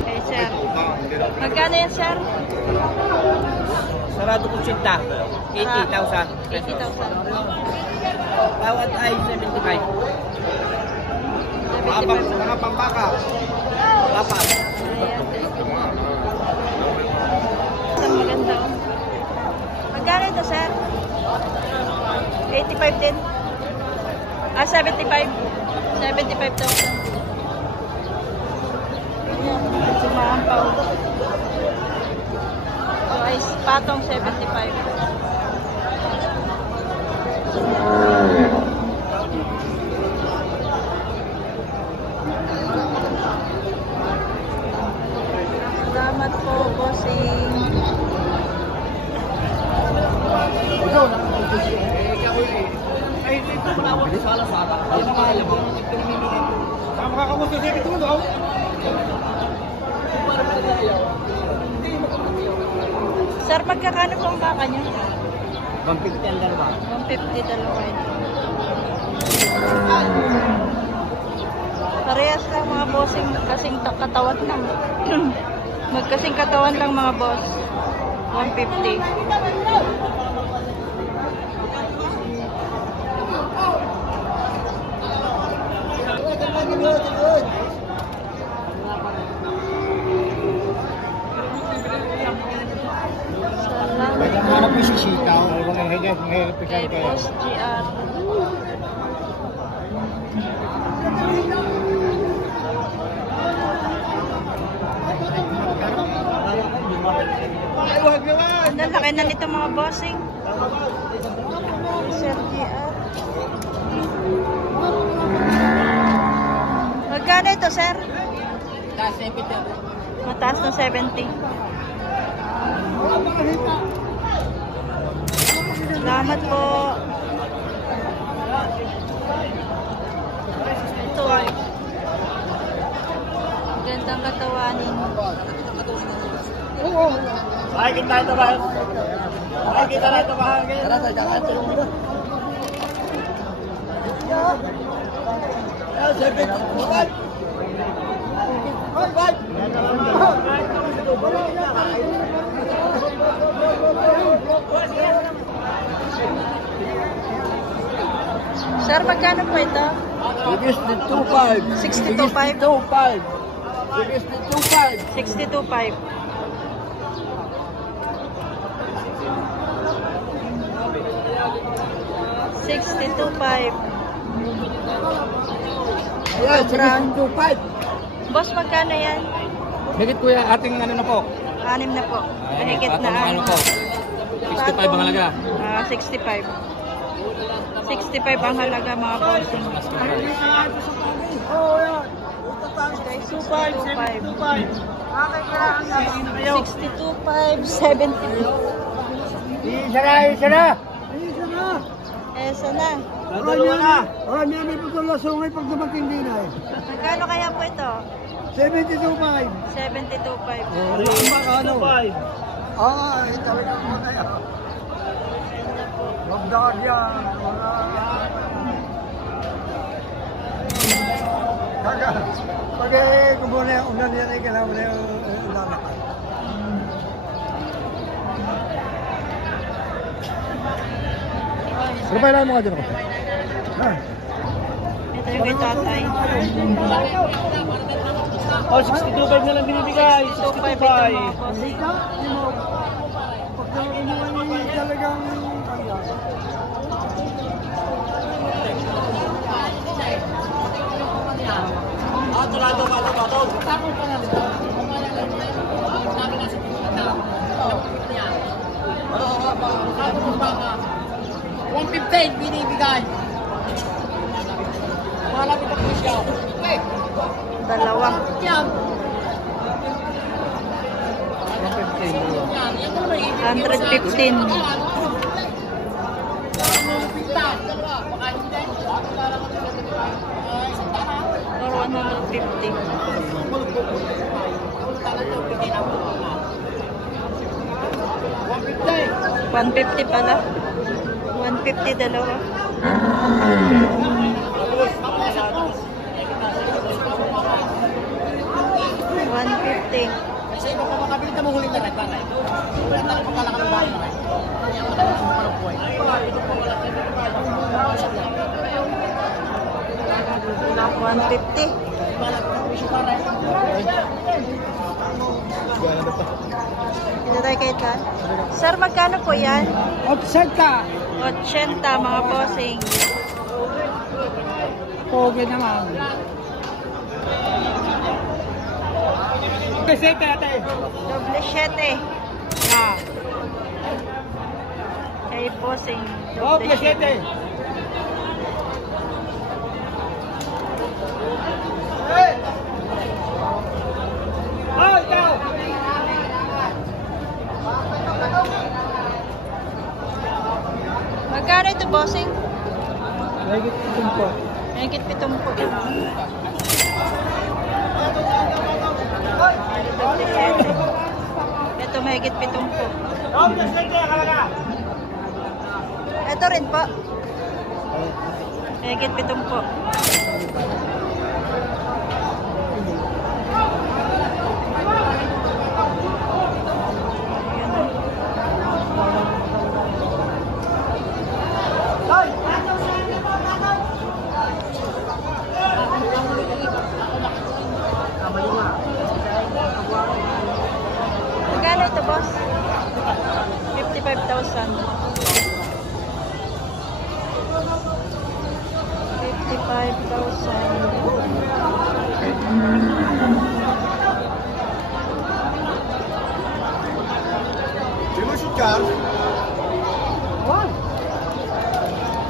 Okay, sir. Magkano yan, sir? Sarado ko sinta. 80,000. 80,000. Tawad ay 75. Mga pampaka. Dapat. Isang maganda. Magkano ito, sir? 85 din. 75. 75,000. Ayan, sumahampaw. So, ay patong 75. Salamat po, bossing. Ay, ito pala ako sa sala-sala. Ay, nakakala mo. Makakamuti siya ito daw. Sir, magkakano pong baka niyo? 150 ang dalawa. 150 dalawa ito. Parehas lang mga bossing, kasing katawan lang. Magkasing katawan lang mga boss. 150. Hanap mo si Sitaw. Kay Boss GR. Ang laki na nito mga bossing. Sir GR. Magkano ito, sir? Mataas na 70. Salamat po. Ito. Gandang katawanin. Ay, kita ito ba? Ay, kita na ito ba? Tara, tayo dyan. Sir, magkano po ito? 62.5. 62.5. 62.5. 62.5. Ayan, 62.5. Boss, magkano yan? Higit kuya, ating ano na po? 6 na po. Mahigit na ano po? 65 ang halaga. 65. 65 ang halaga mga bossing. Oh, yan. 62.5. 62.5, 70. Isa na. Esa na. Marami may pagkalasungay pag dumating din ay. Magkano kaya po ito? 72.5. 72.5. Ano? Talaga mo na yan. Magdaan yan. Pag kumuna yung ulan yan ay kailangan na yung lalakad. Rupay lang mo ka dyan ako. Ito yung kay tatay. Oh, 62.5 na lang binibigay. 62.5 ito mga bossing. Pag inuwan talagang tulado. 115 binibigay. Malapit ako siya. Dalawa. Yan. 115. Or 150. 150 pala. 150 dalawa. Kasi iba pa makabili na mahuli na rin. Ulit na pagkalakal ng bahay na rin. Hindi ako nakalimutan sa parang buhay. Black 150. Dito tayo kay Tan. Sir, magkano po yan? Observe ka! 80 mga bossing. Pogi naman. Pesete ate. Doble 7. Ah. Kay bossing. Doble 7. Hey! Oh, ikaw! Magkano ito bossing? Mahigit itong po. Mahigit 7 po. Ito mahigit 7 po. Ito rin po. Mahigit 7 po. Magkano ito, boss? 55,000. 55,000.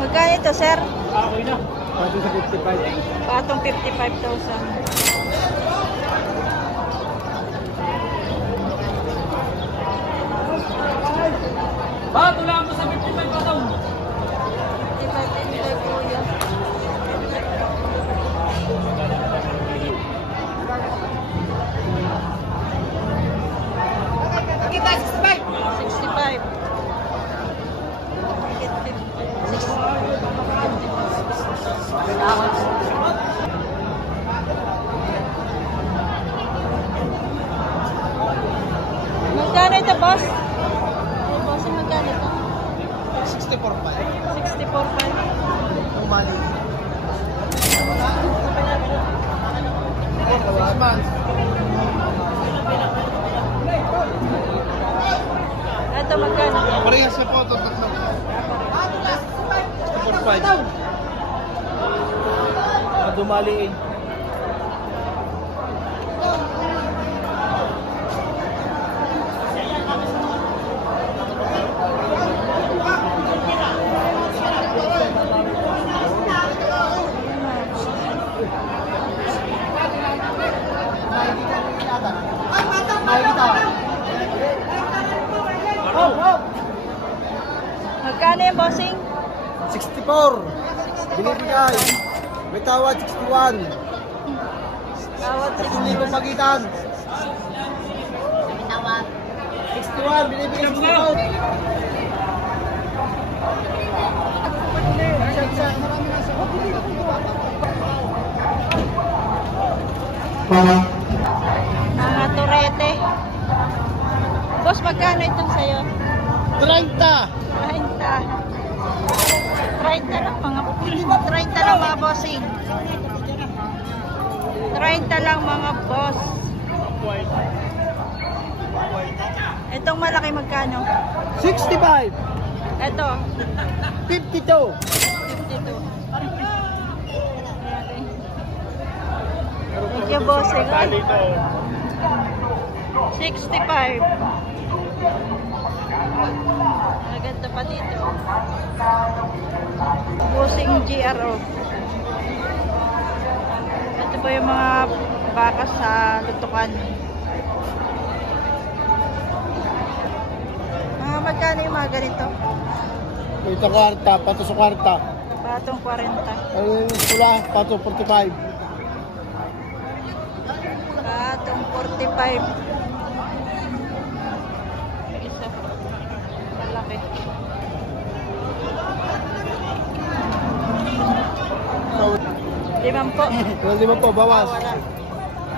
Magkano ito, sir? Okay na. Pwede sa 55. Patong 55,000. Ba, tulaan mo sa 55 pa daw. 55 kay kuya. Kita 65. 65. Mahigit 50. Magkano ito, boss? Boss, magkano ito? 64,500. 64,500. Umali. Ito magkano? Parehas na po ito. 64,500. Dumali eh. Magkano yung bossing? 64. Binibigay. May tawad 61. Tawad 3,000 pagitan. 61. Binibigay 61. Mga turete. Boss, magkano itong sa'yo? 30. 30. 30 lang mga 30 lang mga bossing. 30 lang mga boss. Itong malaki magkano? 65. Ito, 52. 52. Thank you, bossing. 65. Maganda pa dito. Bossing GRO. Ito ba yung mga baka sa lutukan? Magkano yung mga ganito? Ito kwarta, pato sa kwarta. Patong 40. Ang pula, pato 45. Patong 45. Isa. Malaki. So, 5 po. hindi mo po, bawas. Wala.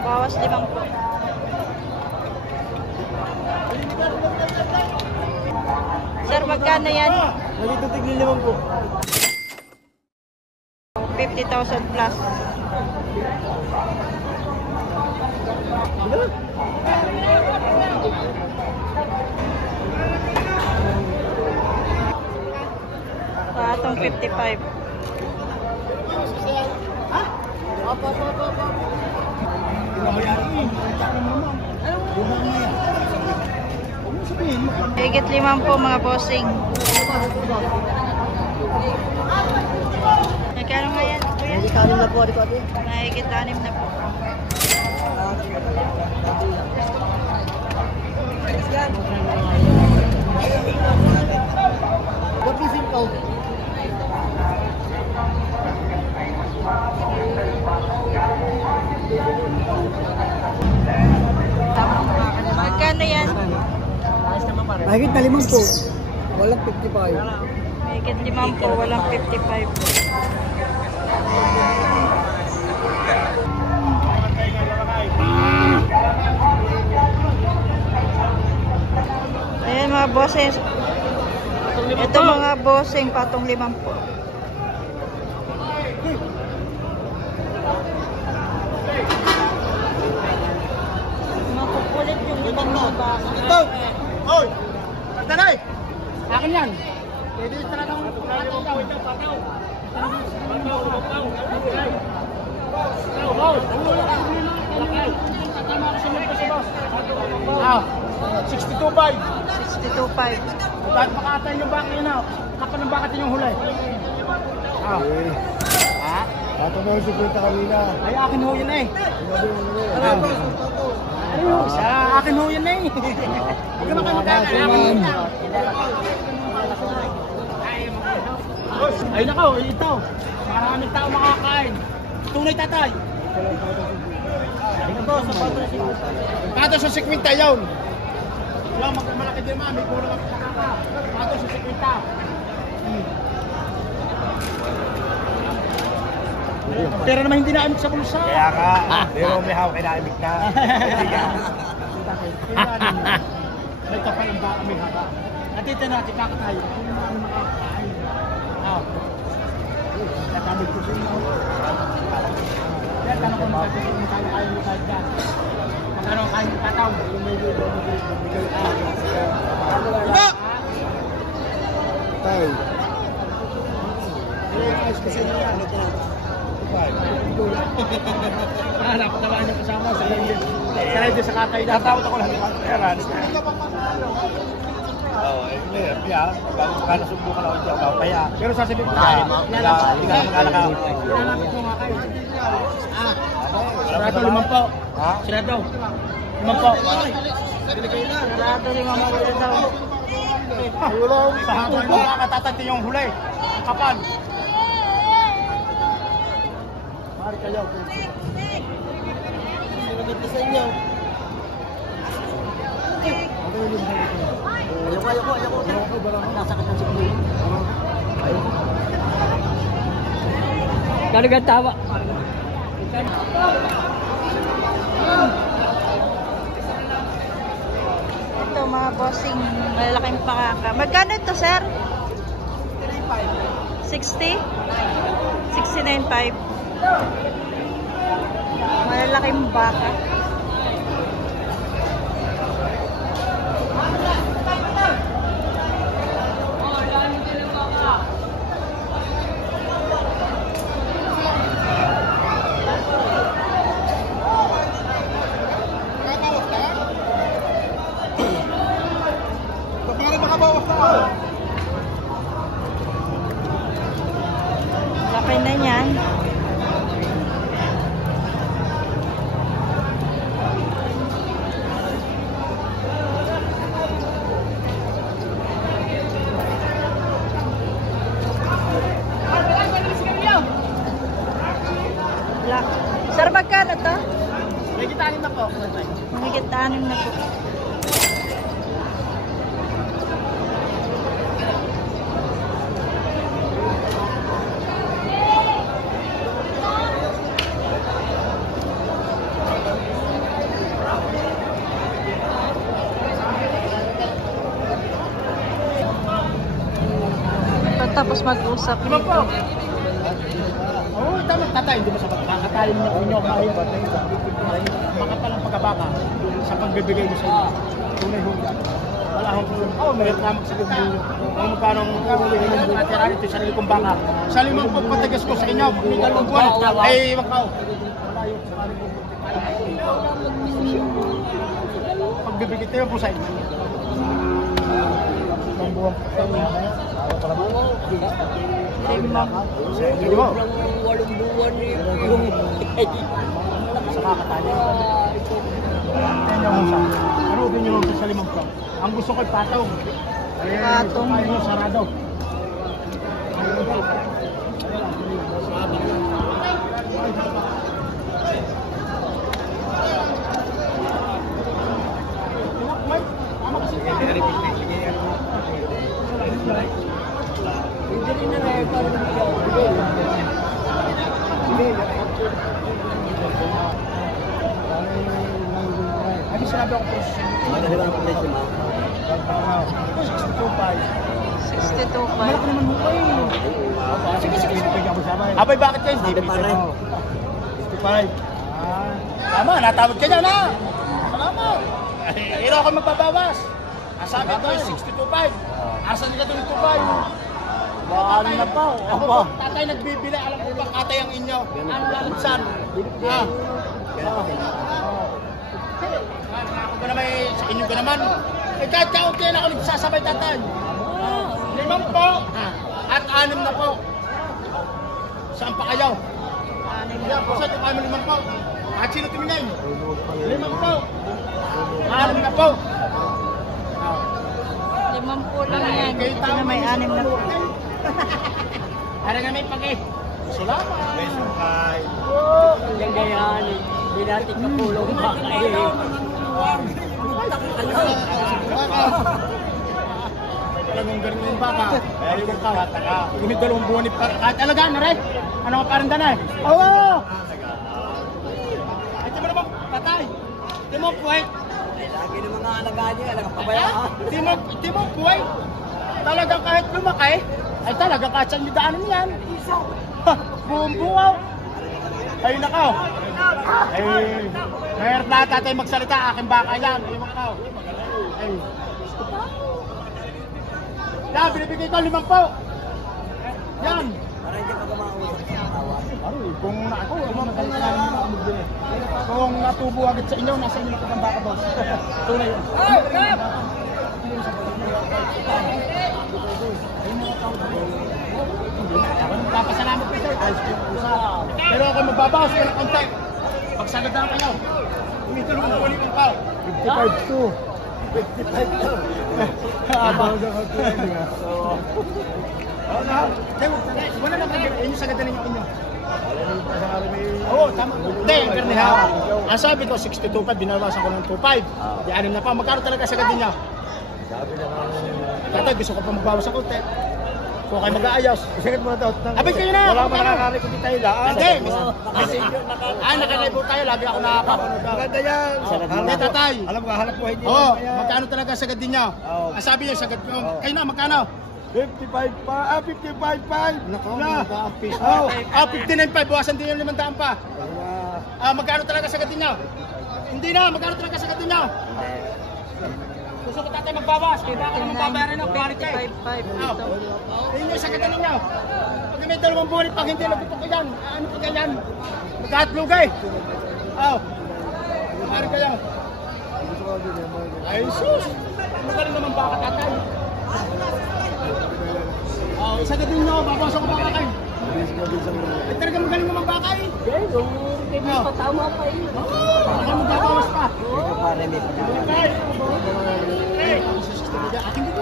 Bawas 5 po. Sir, magkano yan? Nalito tigli naman po. 50,000 plus. Patong 55. Ha? Opo. Higit 5 po mga bossing. Nagkano nga yan? kuya? Hindi kanin na po, di ba? Mahigit 6 na po. What is it po? Magkano yan? Mahigit na 5 po. Walang 55. Mahigit 5 po, walang 55. Ayan mga bossing. Ito mga bossing, patong 5 po. Makukulit yung ibang mga baka. Ito! Oy! Tanay! Akin yan! Pwede talagang Ah, 62.5. 62.5. Kahit makatay yung baka yun ah. Kapag ng baka yung hulay. Ah. Ha? Ato mo yung 50 kanina. Ay, akin ho yun eh. Sa akin ho yun eh. Huwag naman kayo magkakayaman. Ay nako, ito. Maraming tao makakain. Tunay tatay. Ito, pato sa 50 yun. Wala, malaki din mami. Kulang ang pakaka. Pato sa 50. Pero naman hindi naamig sa bulsa. Kaya ka, pero may hawak kinaimik na. May kapal ang baka may haba. At ito natin kakatayo. Nakamig ko siya mo. Kaya tanong ko makakasip mo tayo kayo mo kahit ka. Magkano kayo mo kataw? Iba! Tayo. Napatawa niya kasama sa radio. Sa radio sa kakay. Tatawad ako lang. Kaya nga. Oo, eh, kaya, bago ka nasubukan ako dyan, papaya. Pero sasabihin ko Hindi tayo. ka mag-alaka. Ilalapit mo nga kayo. Sarado 5 po. Ha? Sarado 5 po. Sarado 5 po daw. Sa hapon mo makakatatati yung huli. Kapal. Mari kayo. Sinagit sa inyo. Ayoko. Nasakit ang siglo. Gano'n tawa. Ito mga bossing, malalaking pakaka. Magkano ito, sir? 60? 69.5. Malalaking baka. Laki na yan. Sir, magkano to? May kitanin na po. Mahigit 6 na po. tapos mag-usap Lima po. dito. Oo, tama tatay, hindi mo sa kakatayin niyo inyo kahit makapal ang pagkabaka sa pagbibigay niyo sa inyo. Tunay ho. Wala akong may reklamo sa inyo. Kung magkano ang bibigay niyo ng natira ito sa sarili kong baka. Sa limang po patagas ko sa inyo, may dalawang buwan, ay makaw. Wala yun sa sarili kong pagbibigay tayo po sa inyo. Ang buwan po sa inyo. Sige mo. Walong buwan eh. Sa kakatayin. Yan yung usa. Ano din yung sa limang pro? Ang gusto ko'y patong. Patong. Ay, yung sarado. Ano sinabi ako po? Madahira ang presyo mo. 62.5. 62.5. Malaki naman mo kayo. Sige, bigyan mo sabay. Abay, bakit kayo? Sabi pa rin. 65. Tama, natawag ka dyan, ha? Salamat. Pero ako magbabawas. Ang sabi ko ay 62.5. Asan ka tuloy 2.5? Baan na pa. Ako, tatay nagbibili. Alam ko ba katay ang inyo? Ang lalutsan. Ha? Ako ba naman sa inyo ka naman? Eh, kahit kaunti na ako nagsasabay tatay. 5 po. At 6 na po. Saan pa kayo? 6 po. Saan kami 5 po? At sino tumingin? 5 po. 6 na po. 5 lang yan. Ito na may 6 na po. Para nga may pag-eh. Salamat. Beso kay. Yan ganyan eh. Hindi natin kapulong baka eh. Talagang ganun yung baka. Kaya yung baka. Yung 2 buwan ni kahit alagaan na rin. Ano ka parang danay? Oo! Ay, di mo naman patay. Di mo puwet. Lagi ng mga alagaan niya, nakapabayaan. Di mo puwet. Talagang kahit lumaki, ay talagang kahit saan yung daanan yan. Buong buwaw. Ay, nakaw. Ay, mayroon na tatay magsalita. Aking baka yan. Ay, nakaw. Ay. Yan, binibigay ko 5 po. Yan. Para hindi pa gumawa. Ay, kung ako, kung natubo agad sa inyo, nasa inyo na ang baka, boss. Tunay yun. Papasalamat ko sir. Pero ako magbabawas ko ng konti. Pagsagadaan kayo. Tumitulong ko ulit yung pao. 55 Abang na ako niya. Wala na kayo. Inyo sagadan ninyo inyo. Oo, tama. Hindi, karne ha. Ang sabi ko, 62 pa, binawasan ko ng 2.5. Di 6 na pa. Magkano talaga sagadan niya? Tatay, gusto ko pa magbawas ako. Kung kayo mag-aayos. Isagat mo na ito. Abay kayo na! Wala mo nakakari kung tayo lang. Hindi. Nakalive tayo. Lagi ako nakakapanood. Maganda yan. Hindi, tatay. Alam mo, hanap po hindi. Oo. Magkano talaga sagad din niya? Ang sabi niya, sagad ko. Kayo na, magkano? 55 pa. 55.5. Nako, mag-aapis. 59.5. Bawasan din yung 500 pa. Magkano talaga sagad din niya? Hindi na. Magkano talaga sagad din niya? Gusto ko tatay magbawas, kaya baka naman babayaran ako, balik kayo. 55 Yun yung sagatan ninyo. Pag may 2 buwan, pag hindi nagutok ko yan, ano pa ganyan? Magkahatlugay. Balik kayo. Ay sus, magaling naman baka tatay. Sagatin nyo, babawasan ko baka kayo. Ay talaga magaling naman baka eh. Hindi pa tama pa eh. Baka magbabawas pa. Ito pa rin may pagkakataon. Ating dito.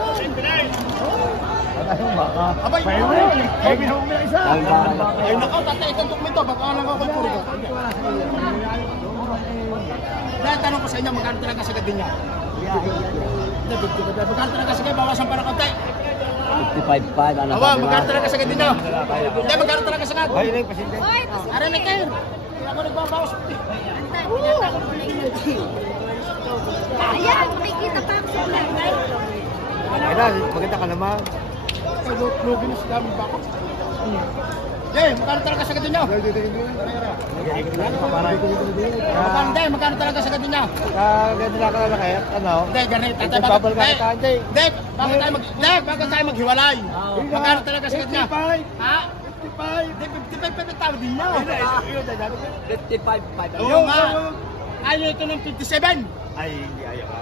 Abay, ay binawag na isa. Ay nakaw, tatay, itong dokumento, baka lang ako puro ko. Dahil tanong ko sa inyo, magkano talaga sagad din niya? Magkano talaga sagad, bawasan pa ng konti. 55 pa, ano Awa, magkano talaga sagad din niya? Hindi, magkano talaga sagad? Aray na kayo. Ako nagbabawas. Ayan, makikita pa ako sa vlog. Maganda ka naman. kayo lugi na sila ng baka. Magkano talaga sa gadon nyo? Magkano talaga sa gadon nyo? Ganito lang ka kaya, ano? Hindi, ganito. Bago tayo maghiwalay. Magkano talaga sa gadon nyo? Ha? 55 pa tao din nyo. 55. Oo nga. Ayaw ito ng 57. Ay, hindi ayaw ka.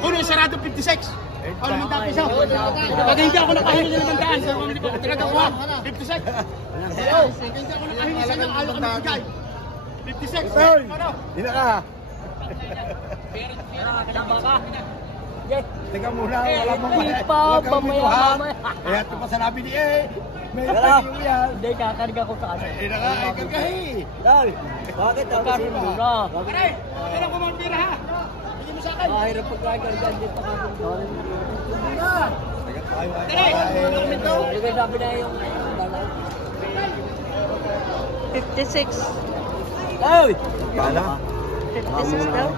Kuno yung sarado 56. O, naman tapos ako. Pag hindi ako nakahingi ng bandaan, pero hindi ko talaga ko 56. Oo, hindi ako nakahingi sa inyo, ayaw ko magbigay. 56. Ano? Hindi ka. Teka muna, wala mong mamaya. Kaya ito pa sa nabi ni may tayo yan. Hindi, kakarga ko sa ano. Hindi na ka, ay kargahi. Bakit ang karga? Aray, okay lang kumambira ha. Bigyan mo sa akin. Mahirap pagkakarga dito ka. Aray, dokumento. Hindi ko sabi na yung 56. Ay! Kala? 56 daw.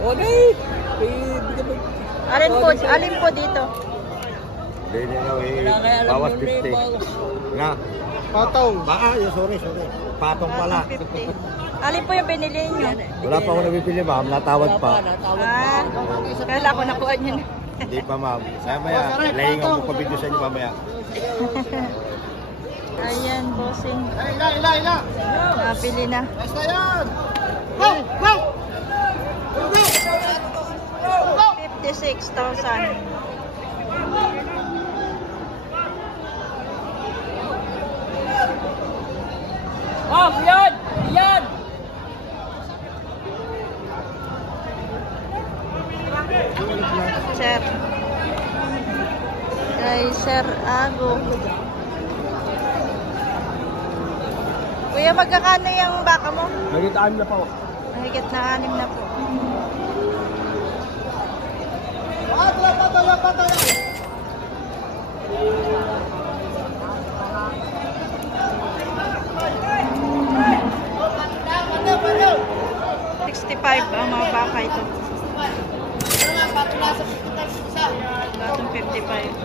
Okay! Alin po dito? Hindi na, bawas 50. Nga. Patong. Sorry. Patong pala. 50. Alin po yung binili nyo? Wala pa ako nabibili, ma'am. Natawad pa. Ah, kala ko nakuha nyo na. Hindi pa, ma'am. Maya, lahingan mo pa video sa inyo mamaya. Ayan, bossing. Ila. Napili na. Ayos na yan. Go! 56,000. Oh, yan! Yan! Sir. Kay Sir Ago. Kuya, magkakano yung baka mo? Nagit-aim na po. Mahigit na 6 na po. Patay! 65 ang mga baka ito. Batong 55.